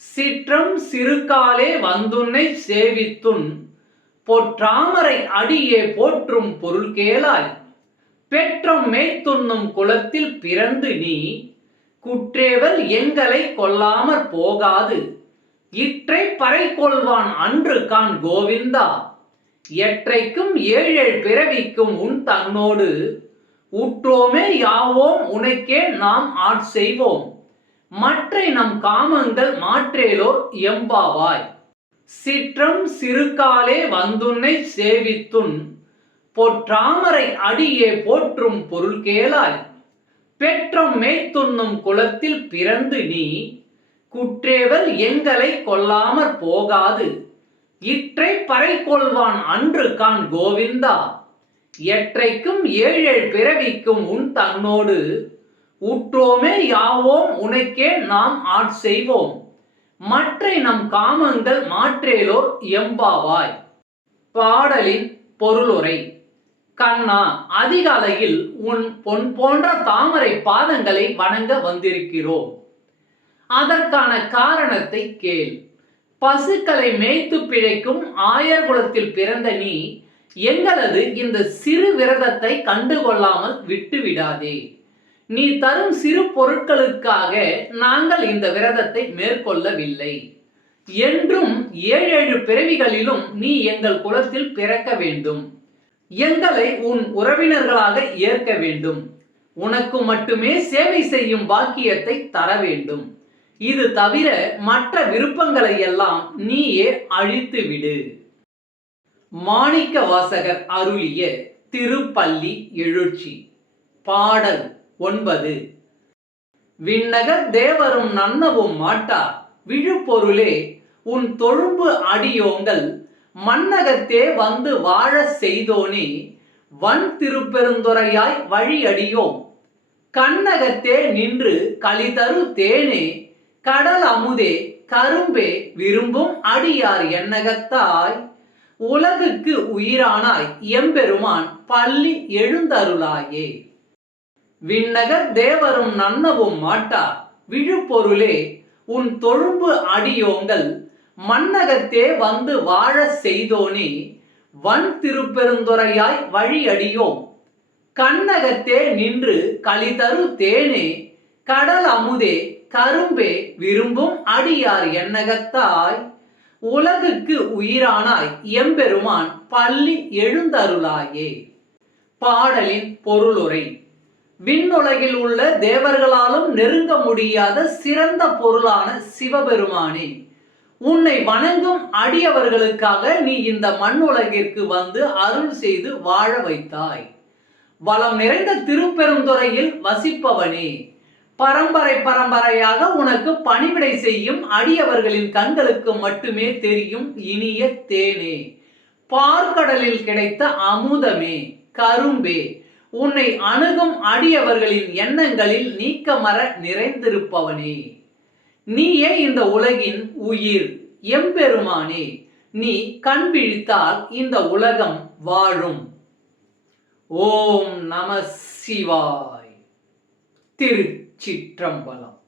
சிற்றம் சிறுகாலே வந்துன்னை சேவித்துன் பொற்றாமரை அடியே போற்றும் பொருள் கேளாய். பெற்றம் மேய்த்துண்ணும் குலத்தில் பிறந்து நீ குற்றேவல் எங்களை கொல்லாமற் போகாது. இற்றை பறை கொள்வான் அன்று கான் கோவிந்தா. எற்றைக்கும் ஏழேழ் பிறவிக்கும் உன் தன்னோடு. உற்றோமே யாவோம் உனக்கே நாம் ஆட்செய்வோம். மற்றை நம் காமங்கள் மாற்றேலோர் எம்பாவாய் சிற்றம் சிறுகாலே வந்துன்னை சேவித்துன் பொற்றாமரை அடியே போற்றும் பொருள் கேளாய். பெற்றம் மேய்த்துண்ணும் குலத்தில் பிறந்து நீ குற்றேவல் எங்களை கொல்லாமற் போகாது. இற்றை பறை கொள்வான் அன்று கான் கோவிந்தா. எற்றைக்கும் ஏழேழ் பிறவிக்கும் உன் தன்னோடு உற்றோமே யாவோம் உனக்கே நாம் ஆட்செய்வோம் மற்றை நம் காமங்கள் மாற்றேலோர் எம்பாவாய். பாடலின் பொருளுரை. கண்ணா அதிகாலையில் உன் பொன் போன்ற தாமரை பாதங்களை வணங்க வந்திருக்கிறோம். அதற்கான காரணத்தை கேள். பசுக்களை மேய்த்து பிழைக்கும் ஆயர் குலத்தில் பிறந்த நீ எங்களது இந்த சிறு விரதத்தை கண்டுகொள்ளாமல் விட்டுவிடாதே. நீ தரும் சிறு பொருட்களுக்காக நாங்கள் இந்த விரதத்தை மேற்கொள்ளவில்லை. என்றும் ஏழு ஏழு பிறவிகளிலும் நீ எங்கள் குலத்தில் பிறக்க வேண்டும். எங்களை உன் உறவினர்களாக ஏற்க வேண்டும். உனக்கு மட்டுமே சேவை செய்யும் பாக்கியத்தை தர வேண்டும். இது தவிர மற்ற விருப்பங்களை எல்லாம் நீயே அழித்து விடு. மாணிக்க வாசகர் அருளிய திருப்பள்ளி எழுச்சி. பாடல் ஒன்பது. விண்ணகர் தேவரும் நன்னவும் மாட்டா விழுப்பொருளே உன் தொழும்பு அடியோங்கள் மன்னகத்தே வந்து வாழ செய்தோனே வன் திருப்பெருந்துறையாய் வழியடியோம். கண்ணகத்தே நின்று களிதரு தேனே கடல் அமுதே கரும்பே விரும்பும் அடியார் எண்ணகத்தாய் உலகுக்கு உயிரானாய் எம்பெருமான் பள்ளி எழுந்தருளாயே. விண்ணகர் தேவரும் நன்னவும் மாட்டா. விழுப்பொருளே உன் தொழும்பு அடியோங்கள் மன்னகத்தே வந்து வாழ செய்தோனே வன் திருப்பெருந்துறையாய் வழியடியோம். கண்ணகத்தே நின்று களிதரு தேனே கடல் அமுதே கரும்பே விரும்பும் அடியார் எண்ணகத்தாய் உலகுக்கு உயிரானாய் எம்பெருமான் பள்ளி எழுந்தருளாயே. பாடலின் பொருளுரை. விண்ணுலகில் உள்ள தேவர்களாலும் நெருங்க முடியாத சிறந்த பொருளான சிவபெருமானே உன்னை வணங்கும் அடியவர்களுக்காக நீ இந்த மண் உலகிற்கு வந்து அருள் செய்து வாழ வைத்தாய். வளம் நிறைந்த திருப்பெருந்துறையில் வசிப்பவனே பரம்பரை பரம்பரையாக உனக்கு பணிவிடை செய்யும் அடியவர்களின் கண்களுக்கு மட்டுமே தெரியும் இனிய தேனே. பார்க்கடலில் கிடைத்த அமுதமே கரும்பே உன்னை அணுகும் அடியவர்களின் எண்ணங்களில் நீக்கமர நிறைந்திருப்பவனே. நீயே இந்த உலகின் உயிர் எம்பெருமானே. நீ கண் விழித்தால் இந்த உலகம் வாழும். ஓம் நம சிவாய். திருச்சிற்றம்பலம்.